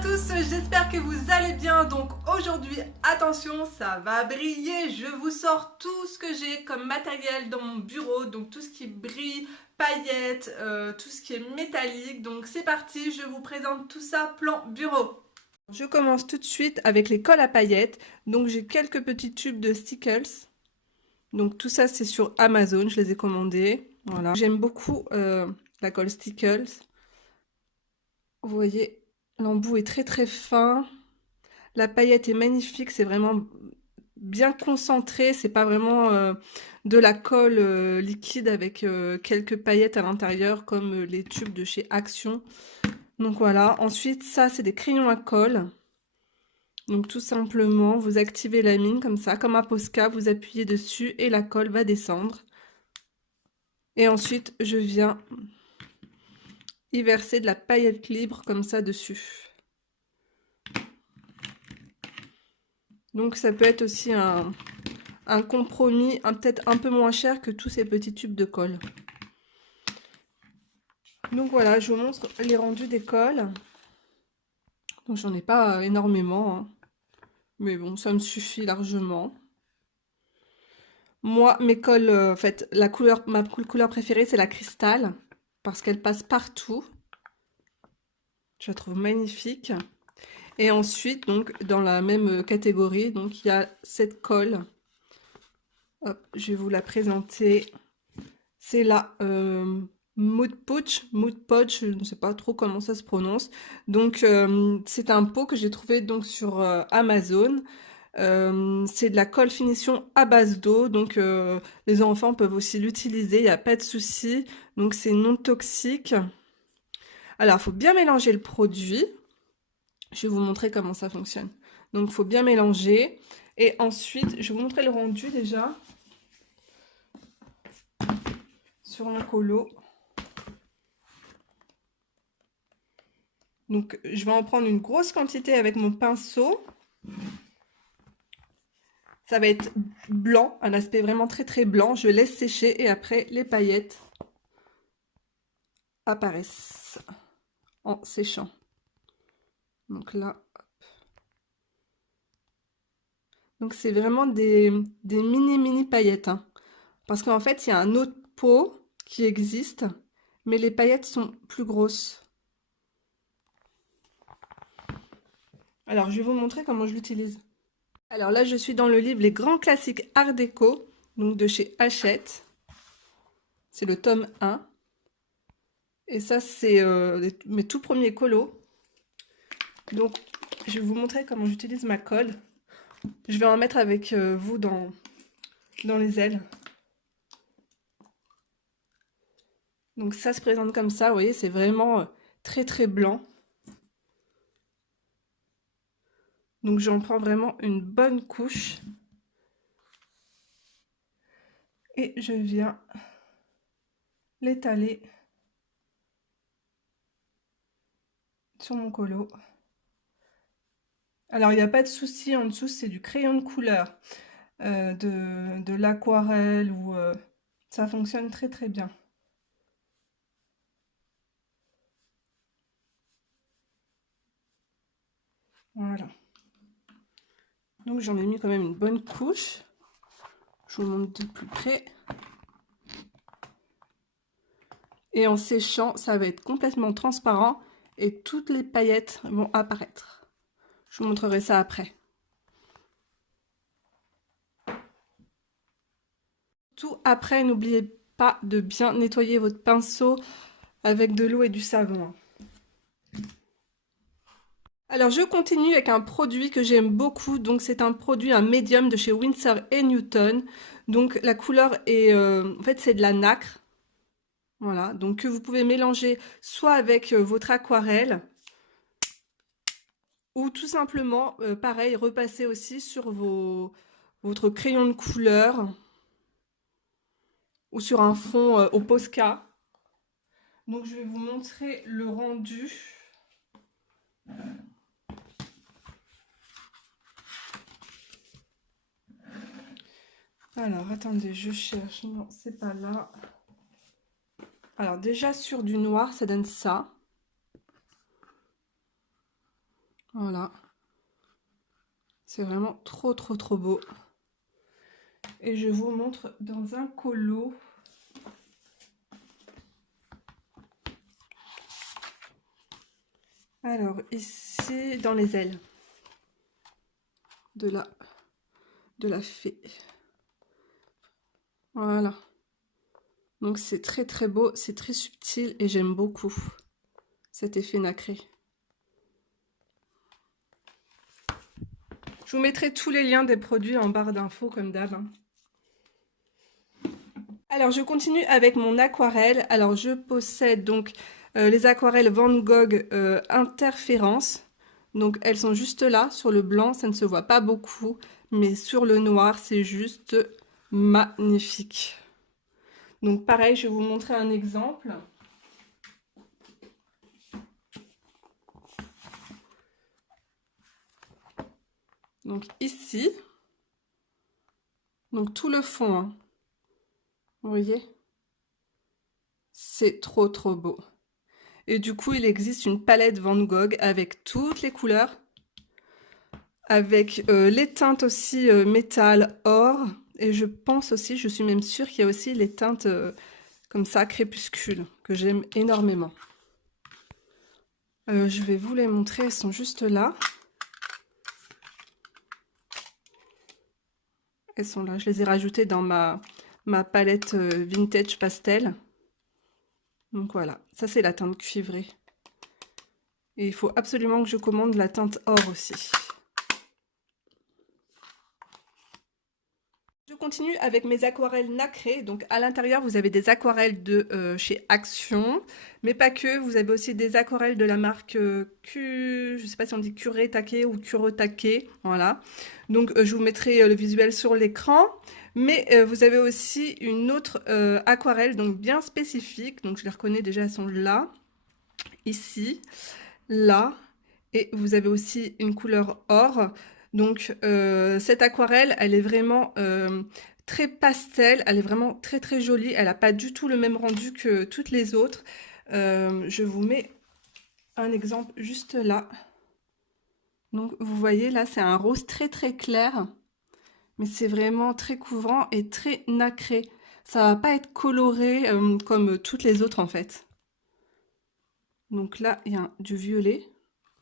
tous, j'espère que vous allez bien. Donc aujourd'hui, attention, ça va briller. Je vous sors tout ce que j'ai comme matériel dans mon bureau. Donc tout ce qui brille, paillettes, tout ce qui est métallique. Donc c'est parti, je vous présente tout ça, plan bureau. Je commence tout de suite avec les colles à paillettes. Donc j'ai quelques petits tubes de Stickles. Donc tout ça c'est sur Amazon, je les ai commandés. Voilà. J'aime beaucoup la colle Stickles. Vous voyez, l'embout est très fin. La paillette est magnifique, c'est vraiment bien concentré. C'est pas vraiment de la colle liquide avec quelques paillettes à l'intérieur comme les tubes de chez Action. Donc voilà. Ensuite, ça, c'est des crayons à colle. Donc tout simplement, vous activez la mine comme ça, comme un Posca, vous appuyez dessus et la colle va descendre. Et ensuite, je viens y verser de la paillette libre comme ça dessus. Donc ça peut être aussi un compromis, peut-être un peu moins cher que tous ces petits tubes de colle. Donc voilà, je vous montre les rendus des colles. Donc j'en ai pas énormément, hein. Mais bon, ça me suffit largement. Moi, mes colles, en fait, ma couleur préférée, c'est la cristal, parce qu'elle passe partout. Je la trouve magnifique. Et ensuite, donc, dans la même catégorie, donc, il y a cette colle. Hop, je vais vous la présenter. C'est la Mood Pouch, je ne sais pas trop comment ça se prononce. Donc, c'est un pot que j'ai trouvé donc sur Amazon. C'est de la colle finition à base d'eau, donc les enfants peuvent aussi l'utiliser, il n'y a pas de souci. Donc c'est non toxique. Alors, il faut bien mélanger le produit. Je vais vous montrer comment ça fonctionne. Donc, il faut bien mélanger. Et ensuite, je vais vous montrer le rendu déjà. Sur un colo. Donc, je vais en prendre une grosse quantité avec mon pinceau. Ça va être blanc, un aspect vraiment très blanc. Je laisse sécher et après, les paillettes apparaissent en séchant. Donc là, hop. Donc c'est vraiment des mini paillettes, hein. Parce qu'en fait, il y a un autre pot qui existe, mais les paillettes sont plus grosses. Alors, je vais vous montrer comment je l'utilise. Alors là, je suis dans le livre Les grands classiques Art déco, donc de chez Hachette. C'est le tome 1. Et ça, c'est mes tout premiers colos. Donc, je vais vous montrer comment j'utilise ma colle. Je vais en mettre avec vous dans les ailes. Donc ça se présente comme ça, vous voyez, c'est vraiment très blanc. Donc j'en prends vraiment une bonne couche. Et je viens l'étaler sur mon colo. Alors il n'y a pas de souci, en dessous c'est du crayon de couleur, de l'aquarelle ou ça fonctionne très bien. Voilà. Donc j'en ai mis quand même une bonne couche. Je vous montre de plus près. Et en séchant, ça va être complètement transparent et toutes les paillettes vont apparaître. Je vous montrerai ça après. Tout après, n'oubliez pas de bien nettoyer votre pinceau avec de l'eau et du savon. Alors je continue avec un produit que j'aime beaucoup, donc c'est un produit, un médium de chez Winsor & Newton. Donc la couleur est, en fait c'est de la nacre, voilà, donc que vous pouvez mélanger soit avec votre aquarelle, ou tout simplement, pareil, repasser aussi sur votre crayon de couleur, ou sur un fond au Posca. Donc je vais vous montrer le rendu. Alors, attendez, je cherche. Non, c'est pas là. Alors, déjà, sur du noir, ça donne ça. Voilà. C'est vraiment trop beau. Et je vous montre dans un colo. Alors ici, dans les ailes de la fée. Voilà. Donc c'est très beau, c'est très subtil et j'aime beaucoup cet effet nacré. Je vous mettrai tous les liens des produits en barre d'infos comme d'hab. Alors je continue avec mon aquarelle. Alors je possède donc les aquarelles Van Gogh Interférence. Donc elles sont juste là sur le blanc, ça ne se voit pas beaucoup, mais sur le noir c'est juste magnifique. Donc pareil, je vais vous montrer un exemple. Donc ici, donc tout le fond, hein. Vous voyez? C'est trop beau. Et du coup, il existe une palette Van Gogh avec toutes les couleurs, avec les teintes aussi métal, or, et je pense aussi, je suis même sûre qu'il y a aussi les teintes comme ça, crépuscule, que j'aime énormément. Je vais vous les montrer, elles sont juste là. Elles sont là, je les ai rajoutées dans ma palette vintage pastel. Donc voilà, ça c'est la teinte cuivrée. Et il faut absolument que je commande la teinte or aussi. Je continue avec mes aquarelles nacrées. Donc à l'intérieur, vous avez des aquarelles de chez Action, mais pas que. Vous avez aussi des aquarelles de la marque je sais pas si on dit Curé Taqué ou Curo Taqué. Voilà. Donc je vous mettrai le visuel sur l'écran. Mais vous avez aussi une autre aquarelle, donc bien spécifique. Donc je les reconnais déjà, elles sont là, ici, là. Et vous avez aussi une couleur or. Donc cette aquarelle, elle est vraiment très pastel, elle est vraiment très jolie, elle n'a pas du tout le même rendu que toutes les autres. Je vous mets un exemple juste là. Donc vous voyez là, c'est un rose très clair, mais c'est vraiment très couvrant et très nacré. Ça va pas être coloré comme toutes les autres en fait. Donc là, il y a du violet,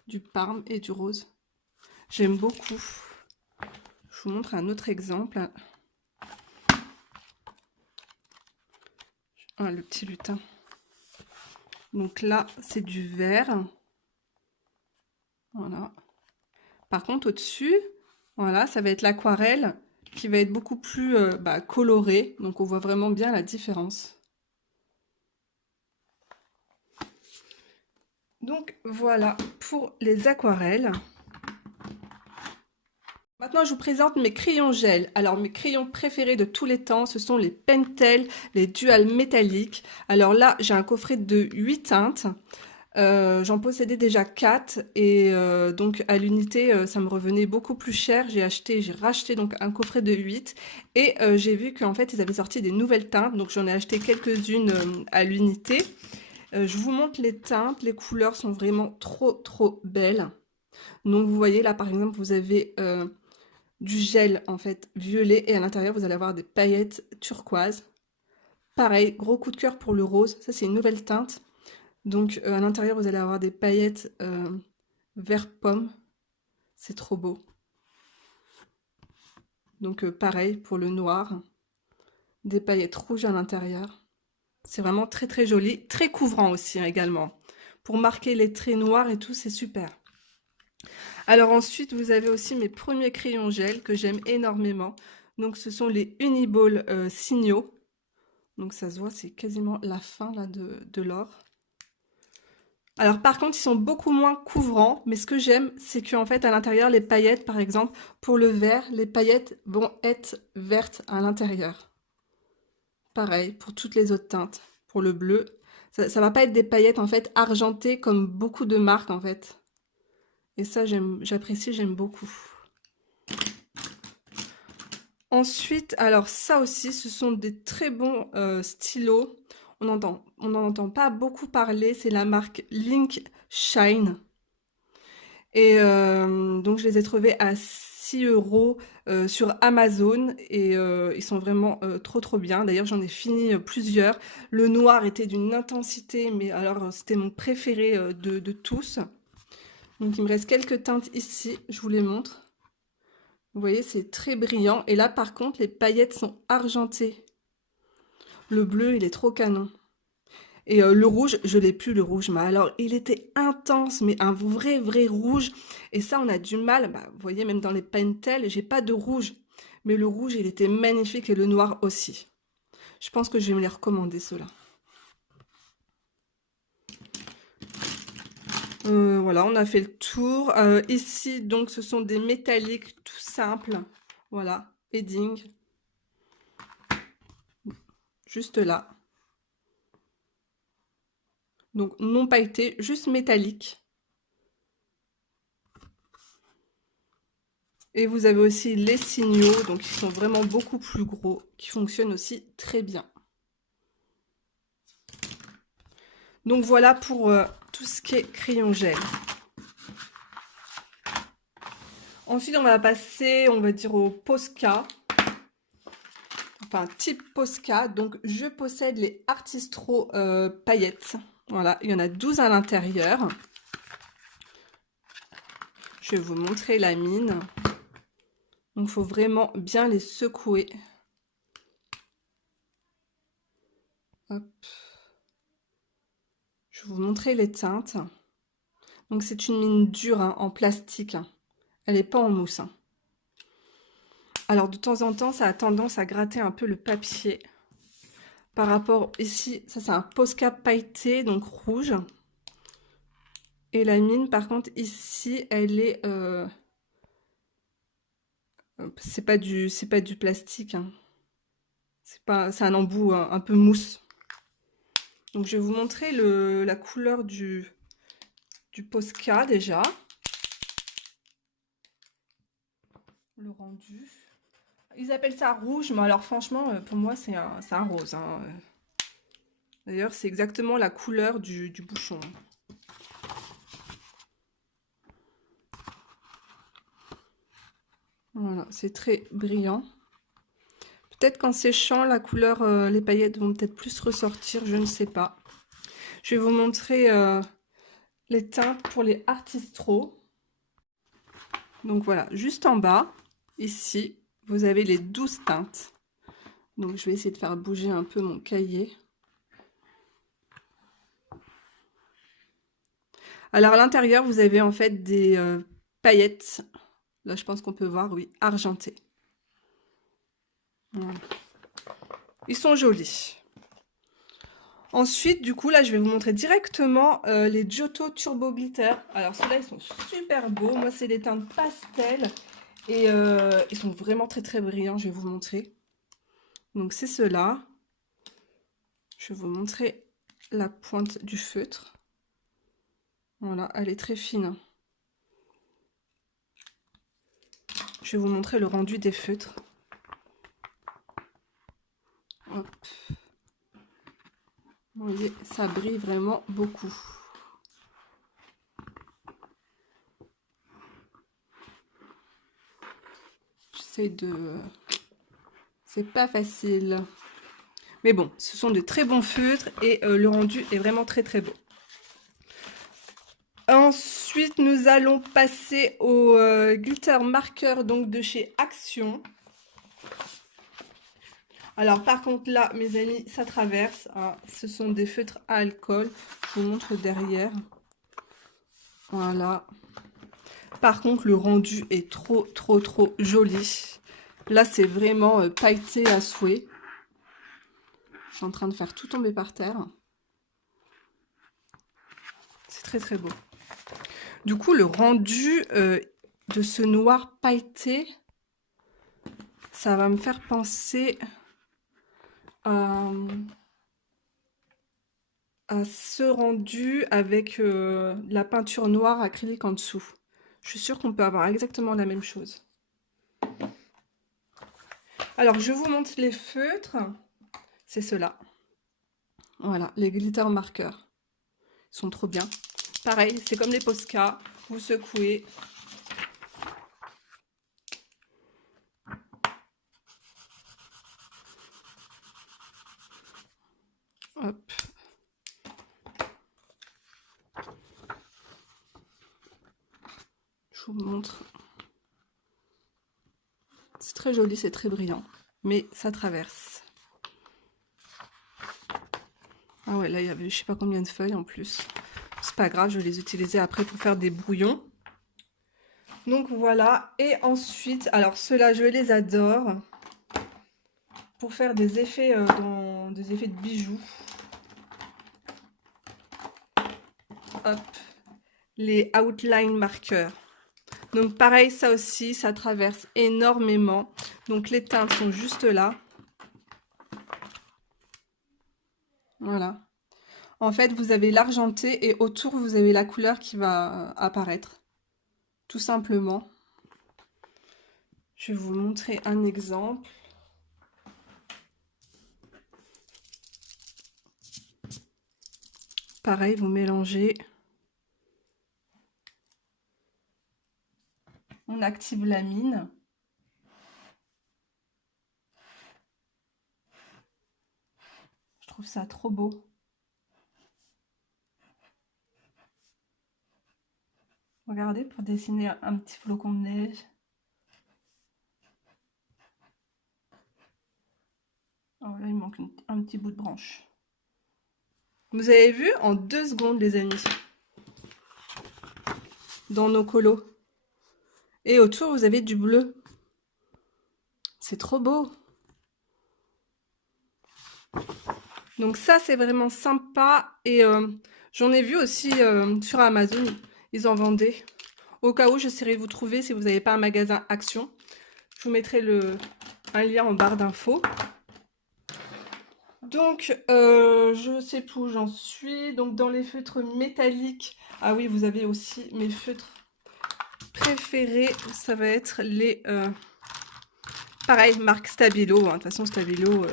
du parme et du rose. J'aime beaucoup. Je vous montre un autre exemple. Ah, le petit lutin. Donc là, c'est du vert. Voilà. Par contre, au-dessus, voilà, ça va être l'aquarelle qui va être beaucoup plus colorée. Donc on voit vraiment bien la différence. Donc voilà pour les aquarelles. Maintenant, je vous présente mes crayons gel. Alors, mes crayons préférés de tous les temps, ce sont les Pentel, les Dual métalliques. Alors là, j'ai un coffret de 8 teintes. J'en possédais déjà 4 et donc à l'unité, ça me revenait beaucoup plus cher. J'ai racheté donc un coffret de 8 et j'ai vu qu'en fait, ils avaient sorti des nouvelles teintes. Donc, j'en ai acheté quelques-unes à l'unité. Je vous montre les teintes. Les couleurs sont vraiment trop belles. Donc, vous voyez là, par exemple, vous avez du gel en fait violet et à l'intérieur vous allez avoir des paillettes turquoise. Pareil, gros coup de cœur pour le rose, ça c'est une nouvelle teinte. Donc à l'intérieur vous allez avoir des paillettes vert pomme, c'est trop beau. Donc pareil pour le noir, des paillettes rouges à l'intérieur. C'est vraiment très joli, très couvrant aussi hein, également. Pour marquer les traits noirs et tout, c'est super. Alors ensuite, vous avez aussi mes premiers crayons gel que j'aime énormément. Donc ce sont les Uniball Signaux. Donc ça se voit, c'est quasiment la fin là de l'or. Alors par contre, ils sont beaucoup moins couvrants, mais ce que j'aime, c'est qu'en fait à l'intérieur, les paillettes, par exemple, pour le vert, les paillettes vont être vertes à l'intérieur. Pareil pour toutes les autres teintes. Pour le bleu, ça va pas être des paillettes en fait argentées comme beaucoup de marques en fait. Et ça, j'apprécie, j'aime beaucoup. Ensuite, alors ça aussi, ce sont des très bons stylos. On n'en entend pas beaucoup parler. C'est la marque Link Shine. Et donc je les ai trouvés à 6 € sur Amazon et ils sont vraiment trop bien. D'ailleurs j'en ai fini plusieurs. Le noir était d'une intensité, mais alors c'était mon préféré de tous. Donc il me reste quelques teintes ici, je vous les montre. Vous voyez, c'est très brillant. Et là par contre les paillettes sont argentées. Le bleu il est trop canon. Et le rouge, je l'ai plus le rouge, mais alors il était intense, mais un vrai rouge. Et ça, on a du mal. Bah, vous voyez, même dans les Pentel, j'ai pas de rouge. Mais le rouge, il était magnifique et le noir aussi. Je pense que je vais me les recommander, ceux-là. Voilà, on a fait le tour. Ici, donc, ce sont des métalliques tout simples. Voilà, Edding. Juste là. Donc, non pailleté, juste métallique. Et vous avez aussi les signaux, donc ils sont vraiment beaucoup plus gros, qui fonctionnent aussi très bien. Donc voilà pour tout ce qui est crayon gel. Ensuite, on va passer, on va dire, au Posca. Enfin, type Posca. Donc, je possède les Artistro paillettes. Voilà, il y en a 12 à l'intérieur. Je vais vous montrer la mine. Donc, il faut vraiment bien les secouer. Hop. Je vais vous montrer les teintes. Donc, c'est une mine dure hein, en plastique. Elle n'est pas en mousse. Hein. Alors, de temps en temps, ça a tendance à gratter un peu le papier. Par rapport ici, ça c'est un Posca pailleté, donc rouge. Et la mine, par contre, ici, elle est... c'est pas du plastique. Hein. C'est un embout un peu mousse. Donc, je vais vous montrer la couleur du Posca déjà. Le rendu. Ils appellent ça rouge, mais alors franchement, pour moi, c'est un rose. Hein. D'ailleurs, c'est exactement la couleur du bouchon. Voilà, c'est très brillant. Peut-être qu'en séchant, la couleur, les paillettes vont peut-être plus ressortir, je ne sais pas. Je vais vous montrer les teintes pour les Artistro. Donc voilà, juste en bas, ici, vous avez les 12 teintes. Donc je vais essayer de faire bouger un peu mon cahier. Alors à l'intérieur, vous avez en fait des paillettes. Là, je pense qu'on peut voir, oui, argentées. Voilà. Ils sont jolis. Ensuite, du coup, là, je vais vous montrer directement les Giotto Turbo Glitter. Alors, ceux-là, ils sont super beaux. Moi, c'est des teintes pastel. Et ils sont vraiment très brillants. Je vais vous montrer. Donc, c'est ceux-là. Je vais vous montrer la pointe du feutre. Voilà, elle est très fine. Je vais vous montrer le rendu des feutres. Hop. Vous voyez, ça brille vraiment beaucoup. J'essaie de... C'est pas facile. Mais bon, ce sont de très bons feutres et le rendu est vraiment très beau. Ensuite, nous allons passer au glitter marqueur donc de chez Action. Alors par contre là, mes amis, ça traverse. Hein. Ce sont des feutres à alcool. Je vous montre derrière. Voilà. Par contre, le rendu est trop joli. Là, c'est vraiment pailleté à souhait. Je suis en train de faire tout tomber par terre. C'est très beau. Du coup, le rendu de ce noir pailleté, ça va me faire penser à ce rendu avec la peinture noire acrylique en dessous. Je suis sûre qu'on peut avoir exactement la même chose. Alors, je vous montre les feutres. C'est ceux-là. Voilà, les glitter marqueurs. Ils sont trop bien. Pareil, c'est comme les Posca. Vous secouez. Hop. Je vous montre. C'est très joli, c'est très brillant. Mais ça traverse. Ah ouais, là il y avait je sais pas combien de feuilles en plus. C'est pas grave, je vais les utiliser après pour faire des brouillons. Donc voilà, et ensuite, alors ceux-là je les adore. Pour faire des effets, des effets de bijoux. Hop, les outline markers. Donc pareil, ça aussi, ça traverse énormément. Donc les teintes sont juste là. Voilà. En fait, vous avez l'argenté et autour, vous avez la couleur qui va apparaître. Tout simplement. Je vais vous montrer un exemple. Pareil, vous mélangez. On active la mine. Je trouve ça trop beau. Regardez, pour dessiner un petit flocon de neige. Oh, là, il manque un petit bout de branche. Vous avez vu en 2 secondes, les amis. Dans nos colos. Et autour, vous avez du bleu. C'est trop beau. Donc ça, c'est vraiment sympa. Et j'en ai vu aussi sur Amazon. Ils en vendaient. Au cas où, j'essaierai de vous trouver si vous n'avez pas un magasin Action. Je vous mettrai un lien en barre d'infos. Donc, je sais plus où j'en suis. Donc, dans les feutres métalliques. Ah oui, vous avez aussi mes feutres préférés. Ça va être les... pareil, marque Stabilo. De toute façon, Stabilo,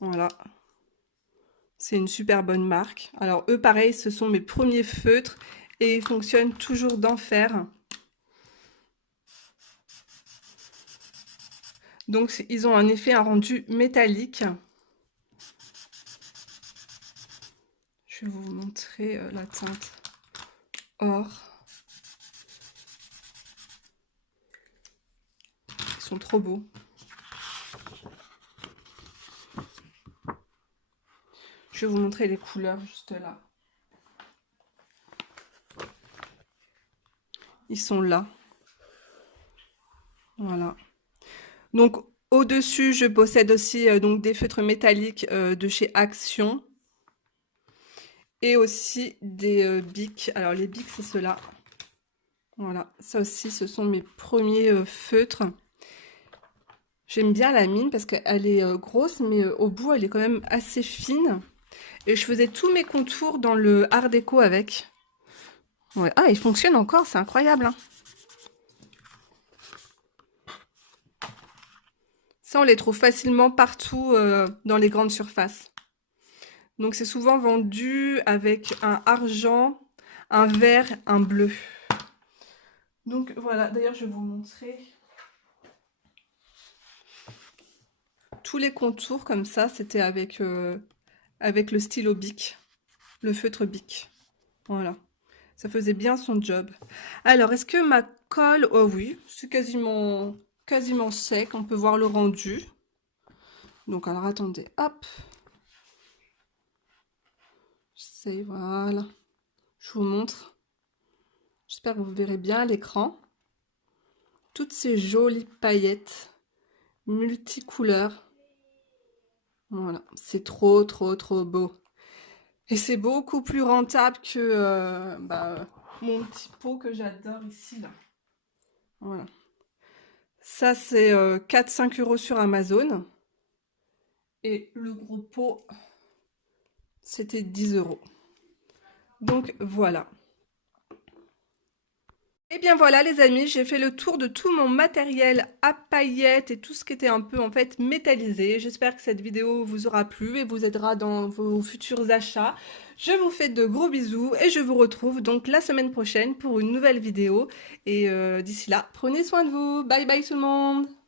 voilà. C'est une super bonne marque. Alors, eux, pareil, ce sont mes premiers feutres. Et ils fonctionnent toujours d'enfer. Donc, ils ont un effet, un rendu métallique. Je vais vous montrer la teinte or. Ils sont trop beaux. Je vais vous montrer les couleurs juste là. Ils sont là. Voilà. Donc, au-dessus, je possède aussi donc des feutres métalliques de chez Action. Et aussi des bics. Alors, les bics, c'est ceux-là. Voilà. Ça aussi, ce sont mes premiers feutres. J'aime bien la mine parce qu'elle est grosse, mais au bout, elle est quand même assez fine. Et je faisais tous mes contours dans le Art Déco avec. Ouais. Ah, il fonctionne encore, c'est incroyable. Hein. Ça, on les trouve facilement partout dans les grandes surfaces. Donc, c'est souvent vendu avec un argent, un vert, un bleu. Donc, voilà. D'ailleurs, je vais vous montrer tous les contours comme ça. C'était avec le stylo Bic, le feutre Bic. Voilà. Ça faisait bien son job. Alors, est-ce que ma colle... Oh oui, c'est quasiment sec. On peut voir le rendu. Donc, alors, attendez. Hop. J'essaie, voilà. Je vous montre. J'espère que vous verrez bien à l'écran. Toutes ces jolies paillettes multicouleurs. Voilà. C'est trop, trop, trop beau. Et c'est beaucoup plus rentable que mon petit pot que j'adore ici, là. Voilà. Ça, c'est 4-5 € sur Amazon. Et le gros pot, c'était 10 €. Donc, voilà. Et bien voilà les amis, j'ai fait le tour de tout mon matériel à paillettes et tout ce qui était un peu en fait métallisé. J'espère que cette vidéo vous aura plu et vous aidera dans vos futurs achats. Je vous fais de gros bisous et je vous retrouve donc la semaine prochaine pour une nouvelle vidéo. Et d'ici là, prenez soin de vous. Bye bye tout le monde!